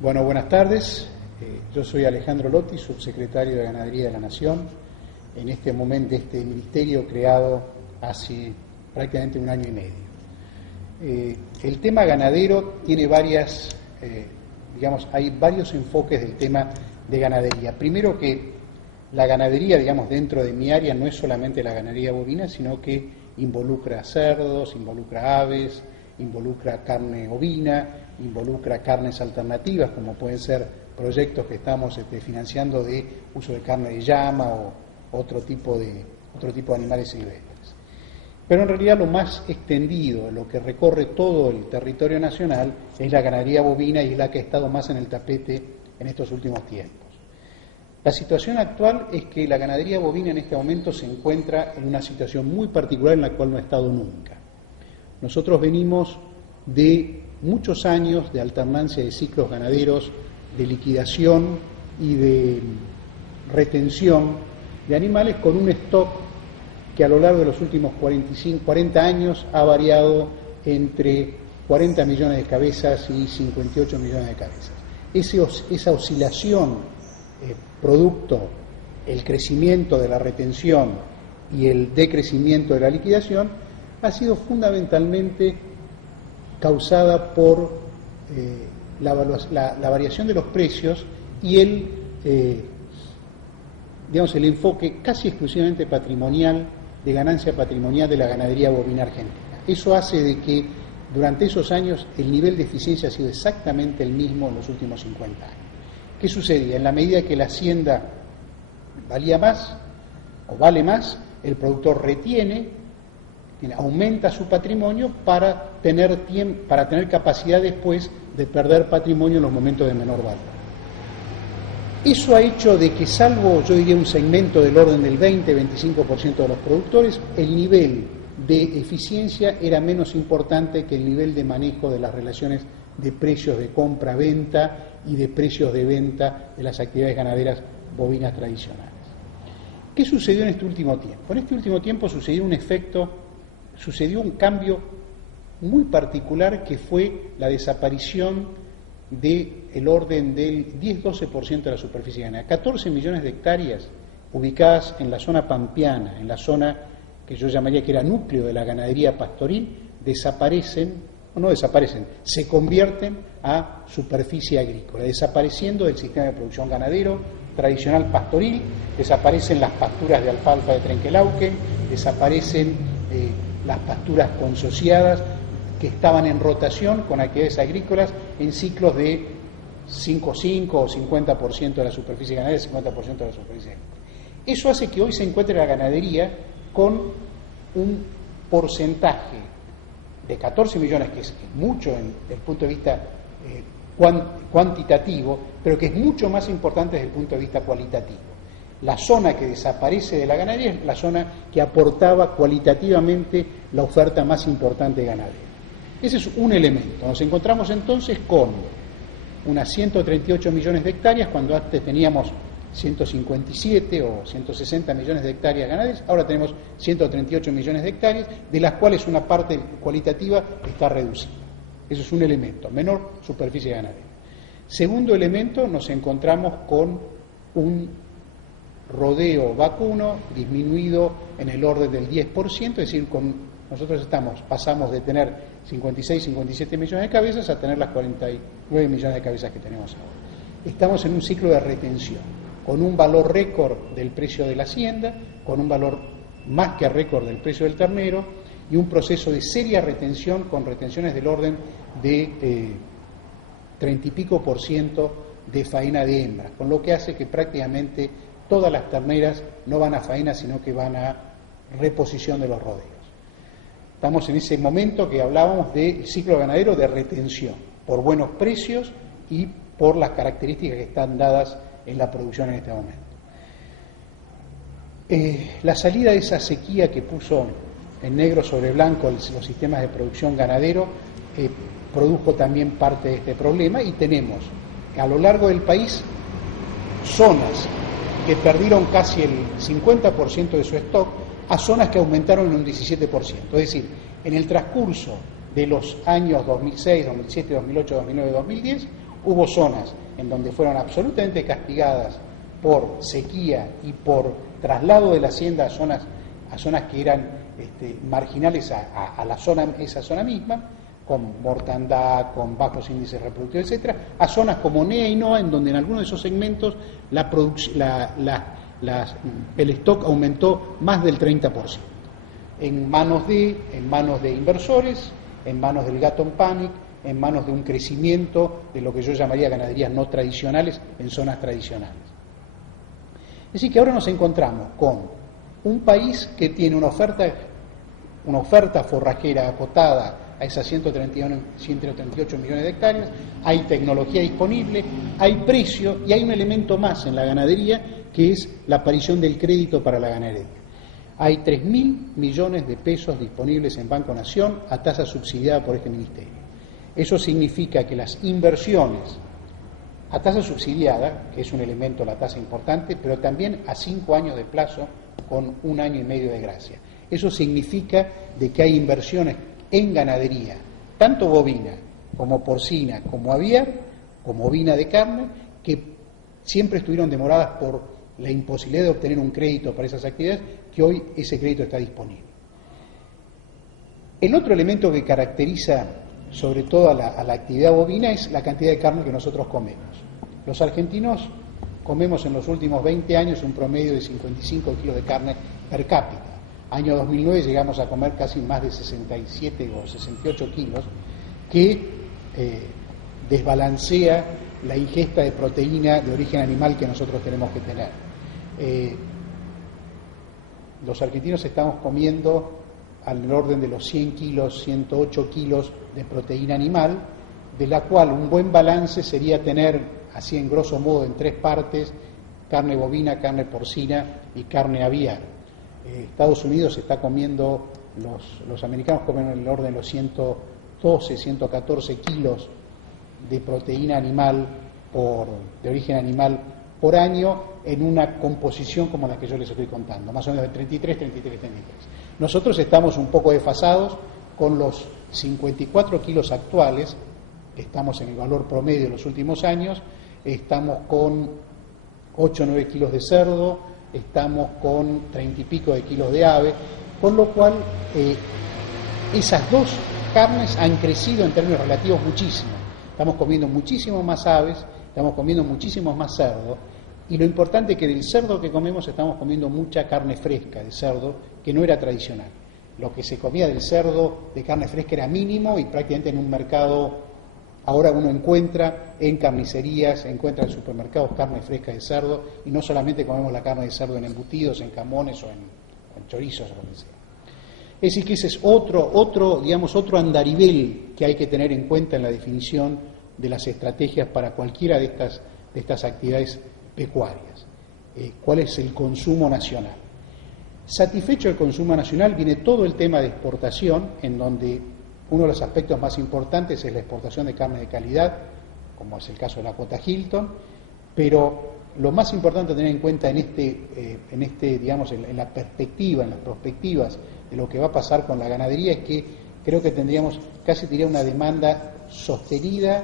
Bueno, buenas tardes. Yo soy Alejandro Lotti, subsecretario de Ganadería de la Nación. En este momento, este ministerio creado hace prácticamente un año y medio. El tema ganadero tiene hay varios enfoques del tema de ganadería. Primero que la ganadería, dentro de mi área no es solamente la ganadería bovina, sino que involucra cerdos, involucra aves, involucra carne ovina, involucra carnes alternativas, como pueden ser proyectos que estamos financiando de uso de carne de llama o otro tipo de animales silvestres. Pero en realidad lo más extendido, lo que recorre todo el territorio nacional, es la ganadería bovina y es la que ha estado más en el tapete en estos últimos tiempos. La situación actual es que la ganadería bovina en este momento se encuentra en una situación muy particular en la cual no ha estado nunca. Nosotros venimos de muchos años de alternancia de ciclos ganaderos, de liquidación y de retención de animales con un stock que a lo largo de los últimos 40 años ha variado entre 40 millones de cabezas y 58 millones de cabezas. Esa oscilación, producto el crecimiento de la retención y el decrecimiento de la liquidación, ha sido fundamentalmente causada por la variación de los precios y el enfoque casi exclusivamente patrimonial, de ganancia patrimonial de la ganadería bovina argentina. Eso hace de que durante esos años el nivel de eficiencia ha sido exactamente el mismo en los últimos 50 años. ¿Qué sucedía? En la medida que la hacienda valía más o vale más, el productor aumenta su patrimonio para tener capacidad después de perder patrimonio en los momentos de menor valor. Eso ha hecho de que, salvo, yo diría, un segmento del orden del 20-25% de los productores, el nivel de eficiencia era menos importante que el nivel de manejo de las relaciones de precios de compra-venta y de precios de venta de las actividades ganaderas bovinas tradicionales. ¿Qué sucedió en este último tiempo? En este último tiempo sucedió un cambio muy particular, que fue la desaparición del orden del 10-12% de la superficie ganadera. 14 millones de hectáreas ubicadas en la zona pampeana, en la zona que yo llamaría que era núcleo de la ganadería pastoril, se convierten a superficie agrícola, desapareciendo del sistema de producción ganadero tradicional pastoril, desaparecen las pasturas de alfalfa de Trenquelauquen, desaparecen las pasturas consociadas que estaban en rotación con actividades agrícolas en ciclos de 5,5 o 50% de la superficie ganadera, 50% de la superficie agrícola. Eso hace que hoy se encuentre la ganadería con un porcentaje de 14 millones, que es mucho desde el punto de vista cuantitativo, pero que es mucho más importante desde el punto de vista cualitativo. La zona que desaparece de la ganadería es la zona que aportaba cualitativamente la oferta más importante ganadera. Ese es un elemento. Nos encontramos entonces con unas 138 millones de hectáreas, cuando antes teníamos 157 o 160 millones de hectáreas ganaderas, ahora tenemos 138 millones de hectáreas, de las cuales una parte cualitativa está reducida. Eso es un elemento, menor superficie ganadera. Segundo elemento, nos encontramos con un rodeo vacuno disminuido en el orden del 10%, es decir, nosotros pasamos de tener 56, 57 millones de cabezas a tener las 49 millones de cabezas que tenemos ahora. Estamos en un ciclo de retención, con un valor récord del precio de la hacienda, con un valor más que récord del precio del ternero, y un proceso de seria retención, con retenciones del orden de 30 y pico % de faena de hembras, con lo que hace que prácticamente todas las terneras no van a faena, sino que van a reposición de los rodeos. Estamos en ese momento que hablábamos del ciclo ganadero de retención, por buenos precios y por las características que están dadas en la producción en este momento. La salida de esa sequía que puso en negro sobre blanco los sistemas de producción ganadero produjo también parte de este problema, y tenemos a lo largo del país zonas que perdieron casi el 50% de su stock, a zonas que aumentaron en un 17%. Es decir, en el transcurso de los años 2006, 2007, 2008, 2009, 2010, hubo zonas en donde fueron absolutamente castigadas por sequía y por traslado de la hacienda a zonas que eran marginales a esa zona misma, con mortandad, con bajos índices reproductivos, etcétera, a zonas como NEA y NOA, en donde en algunos de esos segmentos el stock aumentó más del 30%, en manos de inversores, en manos del Gatton Panic, en manos de un crecimiento de lo que yo llamaría ganaderías no tradicionales en zonas tradicionales. Es decir, que ahora nos encontramos con un país que tiene una oferta forrajera acotada a esas 138 millones de hectáreas, hay tecnología disponible, hay precio y hay un elemento más en la ganadería que es la aparición del crédito para la ganadería. Hay 3.000 millones de pesos disponibles en Banco Nación a tasa subsidiada por este ministerio. Eso significa que las inversiones a tasa subsidiada, que es un elemento, la tasa importante, pero también a 5 años de plazo con 1 año y medio de gracia. Eso significa de que hay inversiones en ganadería, tanto bovina como porcina, como aviar, como ovina de carne, que siempre estuvieron demoradas por la imposibilidad de obtener un crédito para esas actividades, que hoy ese crédito está disponible. El otro elemento que caracteriza sobre todo a la actividad bovina es la cantidad de carne que nosotros comemos. Los argentinos comemos en los últimos 20 años un promedio de 55 kilos de carne per cápita. Año 2009 llegamos a comer casi más de 67 o 68 kilos, que desbalancea la ingesta de proteína de origen animal que nosotros tenemos que tener. Los argentinos estamos comiendo al orden de los 100 kilos, 108 kilos de proteína animal, de la cual un buen balance sería tener, así en grosso modo, en 3 partes, carne bovina, carne porcina y carne aviar. Estados Unidos está comiendo, los americanos comen en el orden de los 112, 114 kilos de proteína animal de origen animal por año en una composición como la que yo les estoy contando, más o menos de 33. Nosotros estamos un poco desfasados con los 54 kilos actuales, estamos en el valor promedio de los últimos años, estamos con 8 o 9 kilos de cerdo, estamos con 30 y pico de kilos de ave, con lo cual esas dos carnes han crecido en términos relativos muchísimo. Estamos comiendo muchísimo más aves, estamos comiendo muchísimo más cerdo, y lo importante es que del cerdo que comemos estamos comiendo mucha carne fresca de cerdo, que no era tradicional. Lo que se comía del cerdo de carne fresca era mínimo y prácticamente en un mercado, ahora uno encuentra en carnicerías, encuentra en supermercados carne fresca de cerdo, y no solamente comemos la carne de cerdo en embutidos, en camones o en chorizos o lo que sea. Es decir, que ese es otro andarivel que hay que tener en cuenta en la definición de las estrategias para cualquiera de estas actividades pecuarias. ¿Cuál es el consumo nacional? Satisfecho el consumo nacional, viene todo el tema de exportación, en donde uno de los aspectos más importantes es la exportación de carne de calidad, como es el caso de la cuota Hilton, pero lo más importante a tener en cuenta en las perspectivas de lo que va a pasar con la ganadería es que creo que tendríamos una demanda sostenida,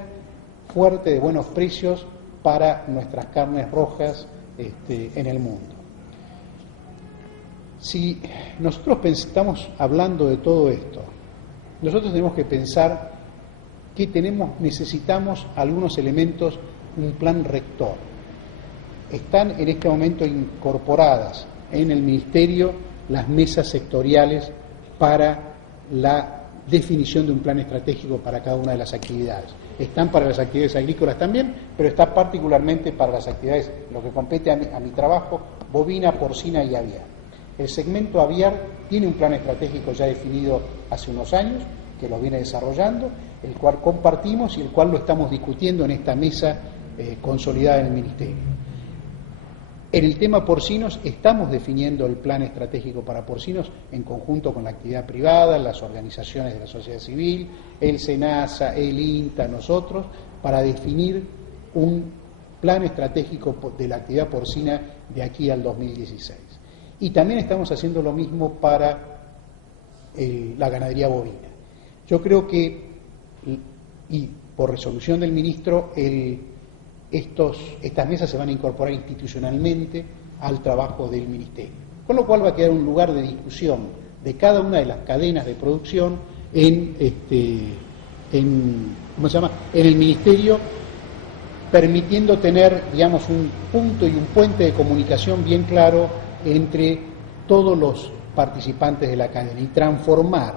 fuerte, de buenos precios para nuestras carnes rojas en el mundo. Si nosotros estamos hablando de todo esto, nosotros tenemos que pensar que necesitamos algunos elementos, un plan rector. Están en este momento incorporadas en el Ministerio las mesas sectoriales para la definición de un plan estratégico para cada una de las actividades. Están para las actividades agrícolas también, pero está particularmente para las actividades, lo que compete a mi trabajo, bovina, porcina y aviar. El segmento aviar tiene un plan estratégico ya definido hace unos años, que lo viene desarrollando, el cual compartimos y el cual lo estamos discutiendo en esta mesa consolidada en el Ministerio. En el tema porcinos estamos definiendo el plan estratégico para porcinos en conjunto con la actividad privada, las organizaciones de la sociedad civil, el SENASA, el INTA, nosotros, para definir un plan estratégico de la actividad porcina de aquí al 2016. Y también estamos haciendo lo mismo para la ganadería bovina. Yo creo que, y por resolución del ministro, estas mesas se van a incorporar institucionalmente al trabajo del ministerio, con lo cual va a quedar un lugar de discusión de cada una de las cadenas de producción en el ministerio, permitiendo tener, digamos, un punto y un puente de comunicación bien claro entre todos los participantes de la cadena y transformar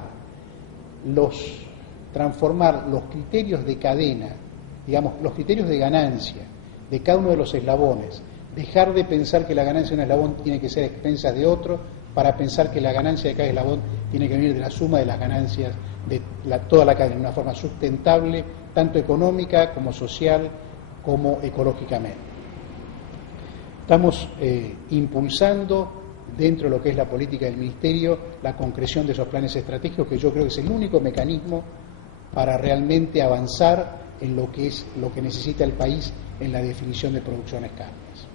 los criterios de cadena, digamos, los criterios de ganancia de cada uno de los eslabones, dejar de pensar que la ganancia de un eslabón tiene que ser a expensas de otro, para pensar que la ganancia de cada eslabón tiene que venir de la suma de las ganancias de toda la cadena, de una forma sustentable, tanto económica como social, como ecológicamente. Estamos impulsando dentro de lo que es la política del Ministerio la concreción de esos planes estratégicos, que yo creo que es el único mecanismo para realmente avanzar en lo que es lo que necesita el país en la definición de producciones carnes.